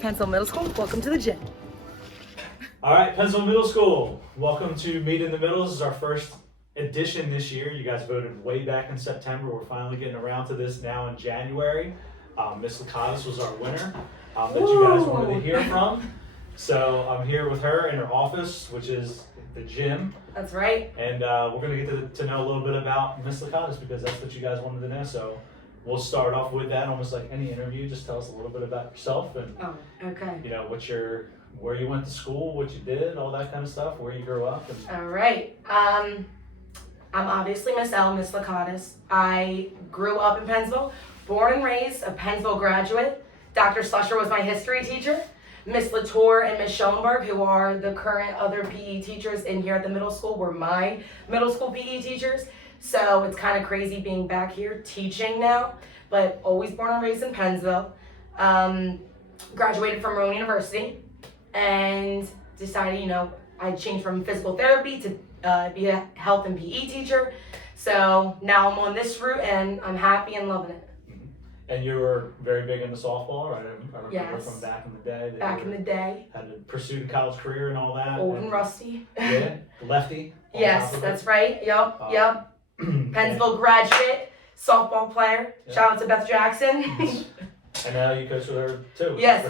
Pennsville Middle School. Welcome to the gym. All right, Pennsville Middle School. Welcome to Meet in the Middle. This is our first edition this year. You guys voted way back in September. We're finally getting around to this now in January. Miss Lakatos was our winner that you guys wanted to hear from. So I'm here with her in her office, which is the gym. That's right. And we're going to get to know a little bit about Miss Lakatos because that's what you guys wanted to know. So we'll start off with that, almost like any interview. Just tell us a little bit about yourself and you know where you went to school, what you did, all that kind of stuff, where you grew up. All right. I'm obviously Miss Lakatos. I grew up in Pennsville, born and raised, a Pennsville graduate. Dr. Slusher was my history teacher. Miss Latour and Miss Schoenberg, who are the current other PE teachers in here at the middle school, were my middle school PE teachers. So it's kind of crazy being back here teaching now, but always born and raised in Pennsville. Graduated from Rowan University and decided, I changed from physical therapy to be a health and PE teacher. So now I'm on this route and I'm happy and loving it. And you were very big into softball, right? I remember Yes. from back in the day. Back in the day. Had to pursue a college career and all that. Old and rusty. Yeah, lefty. Yes, that's right. Yep. Pennsville And graduate, softball player. Yeah. Shout out to Beth Jackson. now you coach with her too. Yes,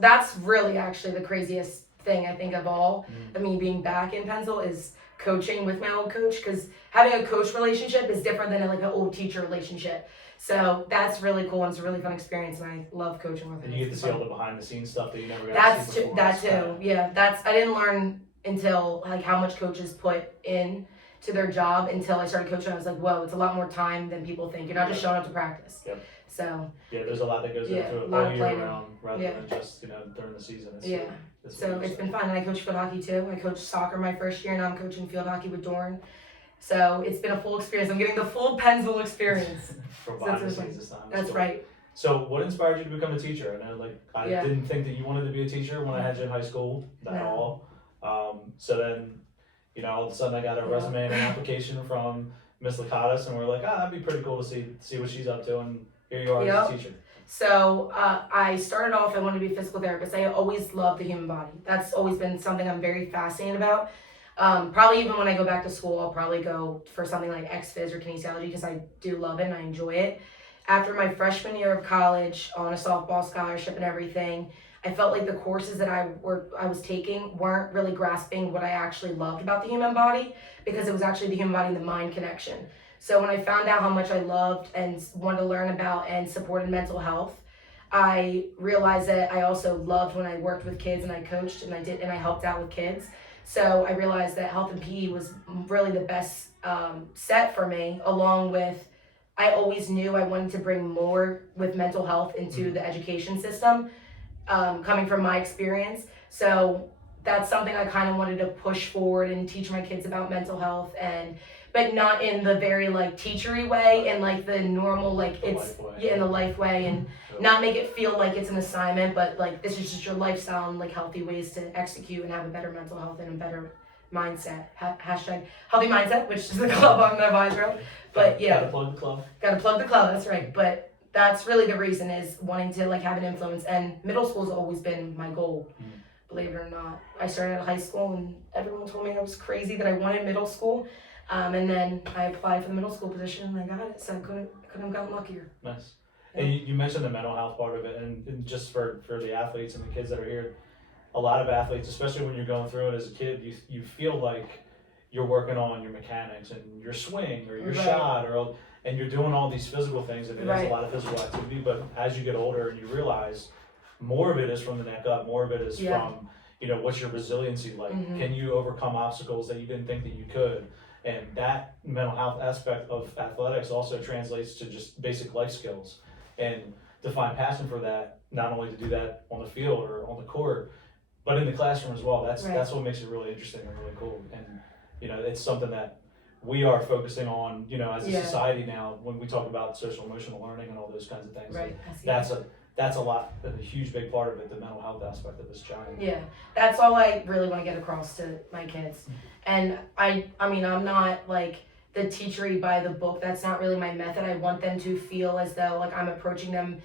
that's really actually the craziest thing I think of all. Mm. I mean, being back in Pennsville is coaching with my old coach, because having a coach relationship is different than like an old teacher relationship. So that's really cool and it's a really fun experience, and I love coaching with her. And you get to see all the behind the scenes stuff that you never got That's to see before. that too. Yeah, I didn't learn until like how much coaches put in to their job until I started coaching. I was like, whoa, it's a lot more time than people think. You're not just showing up to practice. Yep. So Yeah, there's a lot that goes Yeah, into a it lot all of year planning. round rather Yeah. than just during the season. So it's been fun, and I coach field hockey too. I coached soccer my first year, now I'm coaching field hockey with Dorn. So it's been a full experience. I'm getting the full Pennsville experience. From So behind the that's scenes this time. That's cool. right. So what inspired you to become a teacher? I know I Yeah. didn't think that you wanted to be a teacher when I had you in high school at No. all. So then, all of a sudden I got a Yeah. resume and an application from Miss Lakatos, and we're like, that'd be pretty cool to see what she's up to, and here you are as Yep. a teacher. So I started off, I wanted to be a physical therapist. I always loved the human body. That's always been something I'm very fascinated about. Probably even when I go back to school, I'll probably go for something like X-Phys or kinesiology because I do love it and I enjoy it. After my freshman year of college, on a softball scholarship and everything, I felt like the courses that I was taking weren't really grasping what I actually loved about the human body, because it was actually the human body and the mind connection. So when I found out how much I loved and wanted to learn about and supported mental health, I realized that I also loved when I worked with kids and I coached and I helped out with kids. So I realized that health and PE was really the best set for me, along with, I always knew I wanted to bring more with mental health into the education system, coming from my experience. So that's something I kind of wanted to push forward and teach my kids about mental health, but not in the very like teachery way, and like the normal like The it's life way. in the life way, and not make it feel like it's an assignment, but like this is just your lifestyle and like healthy ways to execute and have a better mental health and a better mindset. Hashtag healthy mindset, which is the club I'm the advisor of. But yeah, Gotta plug the club. gotta plug the club, that's right. But that's really the reason, is wanting to like have an influence, and middle school's always been my goal. Believe it or not. I started at high school and everyone told me I was crazy that I wanted middle school. And then I applied for the middle school position and I got it, so I couldn't have gotten luckier. Nice. Yeah. And you mentioned the mental health part of it, and just for the athletes and the kids that are here, a lot of athletes, especially when you're going through it as a kid, you feel like you're working on your mechanics and your swing or your Right. shot, and you're doing all these physical things, and it is Right. a lot of physical activity. But as you get older and you realize more of it is from the neck up, more of it is Yeah. from what's your resiliency like? Mhm. Can you overcome obstacles that you didn't think that you could? And that mental health aspect of athletics also translates to just basic life skills. And to find passion for that, not only to do that on the field or on the court, but in the classroom as well. That's Right. that's what makes it really interesting and really cool. And it's something that we are focusing on, as a Yeah. society now when we talk about social emotional learning and all those kinds of things. Right. That's a huge big part of it, the mental health aspect of this giant. Yeah, that's all I really want to get across to my kids. And I mean, I'm not like the teachery by the book. That's not really my method. I want them to feel as though like I'm approaching them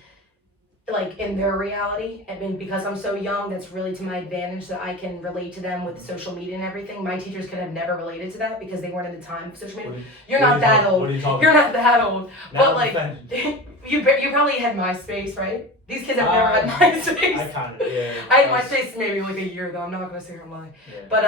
like in their reality. I mean, because I'm so young, that's really to my advantage that I can relate to them with social media and everything. My teachers could have never related to that because they weren't in the time of social media. You're not that old. What are you talking You're not that old. Now But like, you probably had MySpace, right? These kids have never had MySpace. I kind of, yeah. I had MySpace maybe like a year though. I'm not gonna say her lie. Yeah. But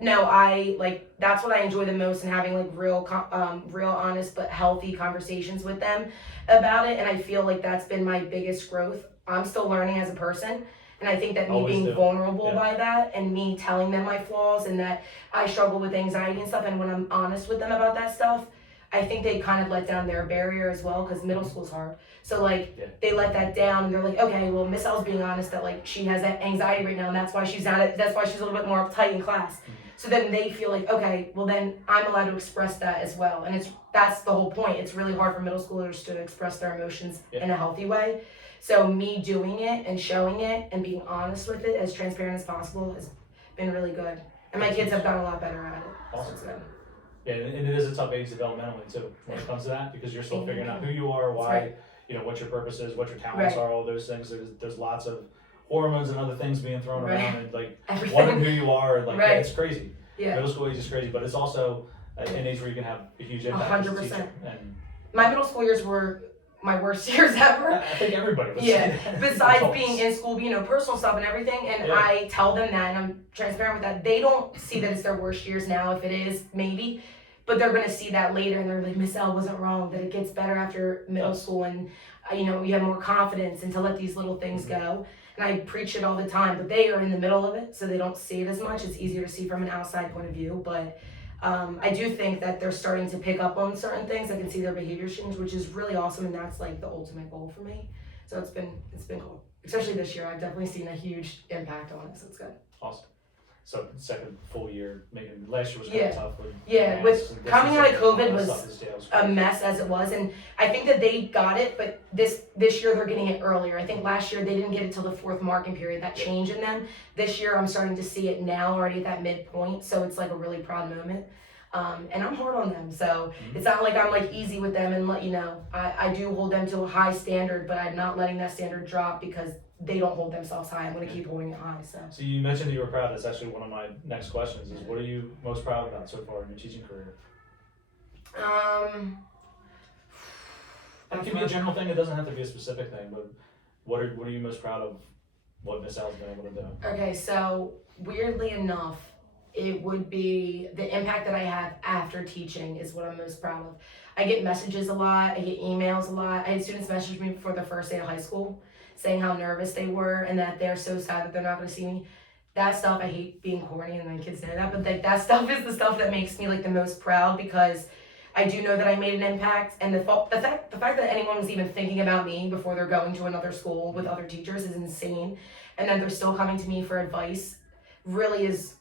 no, I like that's what I enjoy the most, and having like real honest but healthy conversations with them about it. And I feel like that's been my biggest growth. I'm still learning as a person, and I think that me Always being do. vulnerable Yeah. by that, and me telling them my flaws, and that I struggle with anxiety and stuff, and when I'm honest with them about that stuff, I think they kind of let down their barrier as well, because middle school's hard. So like they let that down, and they're like, okay, well, Miss L's being honest that like she has that anxiety right now, and that's why she's that's why she's a little bit more uptight in class. So then they feel like, okay, well then I'm allowed to express that as well, and that's the whole point. It's really hard for middle schoolers to express their emotions in a healthy way. So me doing it and showing it and being honest with it, as transparent as possible, has been really good. And my kids have gotten a lot better at it. Awesome. So it's good. Yeah, and it is a tough age developmentally too when it comes to that, because you're still figuring out who you are, why, right. What your purpose is, what your talents are, all those things. There's lots of hormones and other things being thrown around, and like Everything. wondering who you are, like Right. it's crazy. Yeah. Middle school age is crazy, but it's also an age where you can have a huge impact as a 100%. teacher. And My middle school years were my worst years ever. I think everybody would say that. Besides Adults. being in school, personal stuff and everything, and Yeah. I tell them that, and I'm transparent with that. They don't see that it's their worst years now. If it is, maybe, but they're gonna see that later, and they're like, Miss L wasn't wrong. That it gets better after middle school, and you have more confidence, and to let these little things go. And I preach it all the time, but they are in the middle of it, so they don't see it as much. It's easier to see from an outside point of view, but. I do think that they're starting to pick up on certain things. I can see their behavior change, which is really awesome, and that's like the ultimate goal for me. So it's been cool, especially this year. I've definitely seen a huge impact on it, so it's good. Awesome. So second full year, making last year was kind of tough. With with masks and coming out of distancing and all COVID that was stuff. Was a crazy. mess as it was, and I think that they got it, but this year they're getting it earlier. I think last year they didn't get it till the fourth marking period, that change in them. This year I'm starting to see it now, already at that midpoint, so it's like a really proud moment. And I'm hard on them, so it's not like I'm like easy with them, and I do hold them to a high standard, but I'm not letting that standard drop because they don't hold themselves high. I'm going to keep holding it high. So you mentioned that you were proud. That's actually one of my next questions is what are you most proud about so far in your teaching career? It can be a general thing. It doesn't have to be a specific thing, but what are you most proud of what Miss Al's been able to do? Okay, so weirdly enough, it would be the impact that I have after teaching is what I'm most proud of. I get messages a lot. I get emails a lot. I had students message me before the first day of high school saying how nervous they were and that they're so sad that they're not going to see me. That stuff, I hate being corny and my kids know that, but that stuff is the stuff that makes me like the most proud, because I do know that I made an impact, and the fact that anyone was even thinking about me before they're going to another school with other teachers is insane, and that they're still coming to me for advice really is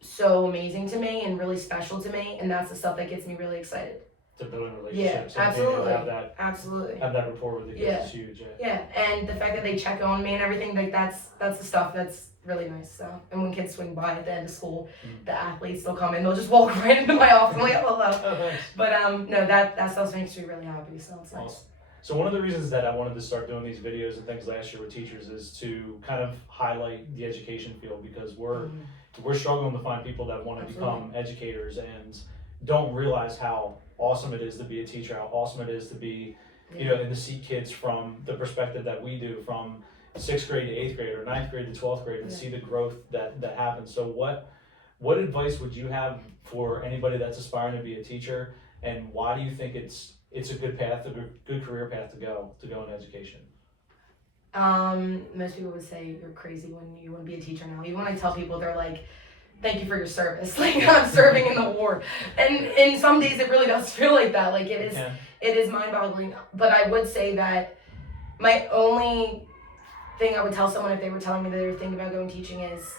so amazing to me and really special to me, and that's the stuff that gets me really excited. To build relationships. Yeah, and being able to absolutely. Absolutely. have that rapport with the kids is huge. Yeah, and the fact that they check on me and everything, like that's the stuff that's really nice. So, and when kids swing by at the end of school, the athletes will come in, they'll just walk right into my office. I'm like, oh, hello. Oh, thanks. But no, that stuff makes me really happy. So it's nice. Awesome. So one of the reasons that I wanted to start doing these videos and things last year with teachers is to kind of highlight the education field, because we're struggling to find people that want to become educators and don't realize how awesome it is to be a teacher, how awesome it is to be, and to see kids from the perspective that we do, from 6th grade to 8th grade or 9th grade to 12th grade, and see the growth that happens. So what advice would you have for anybody that's aspiring to be a teacher, and why do you think it's a good path, a good career path to go in education? Most people would say you're crazy when you want to be a teacher now. Even when I tell people, they're like, thank you for your service. Like, I'm serving in the war. And in some days it really does feel like that. Like it is mind-boggling. But I would say that my only thing I would tell someone if they were telling me that they were thinking about going teaching is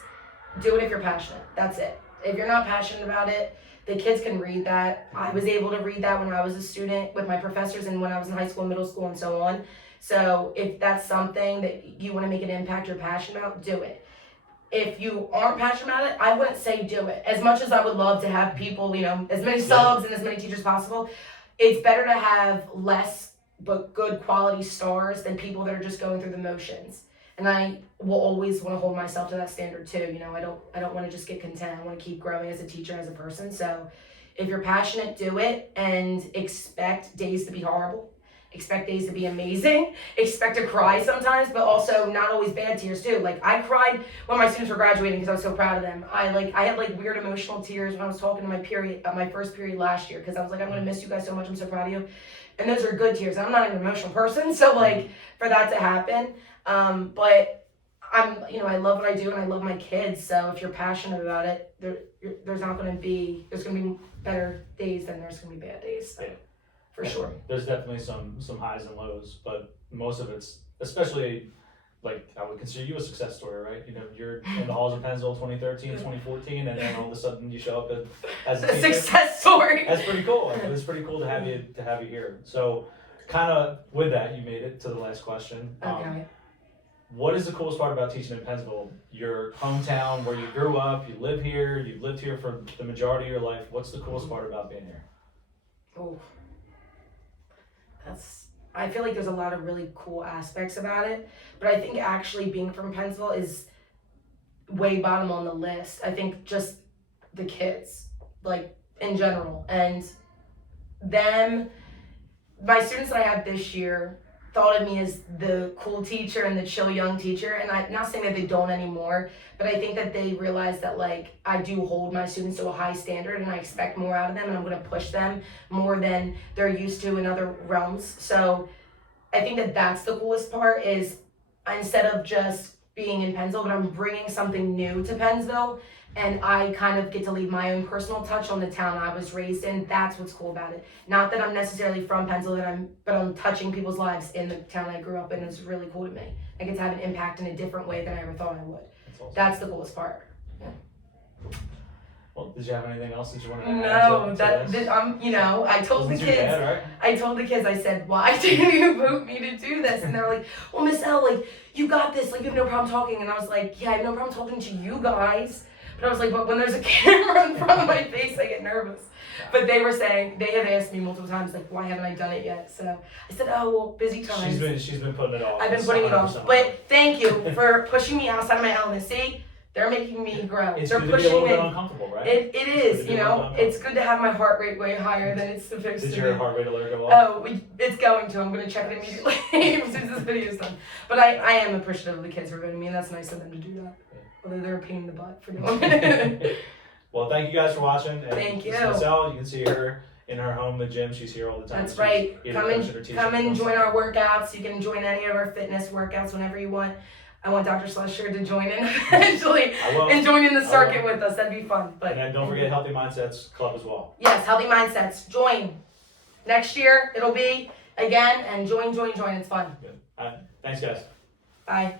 do it if you're passionate. That's it. If you're not passionate about it, the kids can read that. I was able to read that when I was a student with my professors and when I was in high school, middle school, and so on. So if that's something that you want to make an impact you're passionate about, do it. If you aren't passionate about it, I wouldn't say do it. As much as I would love to have people, as many subs and as many teachers possible, it's better to have less but good quality stars than people that are just going through the motions. And I will always want to hold myself to that standard too. You know, I don't want to just get content. I want to keep growing as a teacher, as a person. So if you're passionate, do it, and expect days to be horrible. Expect days to be amazing. Expect to cry sometimes, but also not always bad tears too. Like I cried when my students were graduating because I was so proud of them. I had like weird emotional tears when I was talking to my first period last year because I was like, I'm gonna miss you guys so much. I'm so proud of you. And those are good tears. I'm not an emotional person, so like for that to happen. But I love what I do and I love my kids. So if you're passionate about it, there's gonna be better days than there's gonna be bad days. So. Yeah. For sure. There's definitely some highs and lows, but most of it's, especially, like, I would consider you a success story, right? You know, you're in the halls of Pennsville 2013, 2014, and then all of a sudden you show up as a A teacher. success story. That's pretty cool. Like, it's pretty cool to have you here. So, kind of with that, you made it to the last question. Okay. What is the coolest part about teaching in Pennsville? Your hometown, where you grew up, you live here, you've lived here for the majority of your life. What's the coolest part about being here? Oh. I feel like there's a lot of really cool aspects about it, but I think actually being from Pennsville is way bottom on the list. I think just the kids, like in general, and my students that I had this year thought of me as the cool teacher and the chill young teacher, and I'm not saying that they don't anymore, but I think that they realize that like I do hold my students to a high standard and I expect more out of them and I'm going to push them more than they're used to in other realms. So I think that that's the coolest part is instead of just being in Pennsville, but I'm bringing something new to Pennsville and I kind of get to leave my own personal touch on the town I was raised in. That's what's cool about it. Not that I'm necessarily from Pennsville, but I'm touching people's lives in the town I grew up in. It's really cool to me. I get to have an impact in a different way than I ever thought I would. That's awesome. That's the coolest part. Well, did you have anything else that you wanted to add? No, I told the Wasn't too kids. bad, right? I told the kids, I said, why do you vote me to do this? And they were like, well, Miss L, like, you got this. Like, you have no problem talking. And I was like, yeah, I have no problem talking to you guys. But I was like, but when there's a camera in front of my face, I get nervous. But they have asked me multiple times, like, why haven't I done it yet? So I said, oh, well, busy times. She's been putting it off. I've been putting it off. But thank you for pushing me outside of my element. See, they're making me grow. It's They're good to be a pushing little me. bit uncomfortable, right? It is, It's good to be a little bit it's good to have my heart rate way higher than it's supposed to be. Did your heart rate alert go off? Oh, it's going to. I'm going to check it immediately as soon as this video is done. But I am appreciative of the kids for voting me, and that's nice of them to do that. Although they're a pain in the butt for doing it. Well, thank you guys for watching. And Thank you. Miss Elle, you can see her in her home, the gym. She's here all the time. That's She's right. either Come coaching or teaching. and join our workouts. You can join any of our fitness workouts whenever you want. I want Dr. Slusher to join in eventually I will. and join in the I circuit will. with us. That'd be fun. But And then don't forget Healthy Mindsets Club as well. yes, Healthy Mindsets. Join. Next year it'll be again and join. It's fun. Good. All right. Thanks, guys. Bye.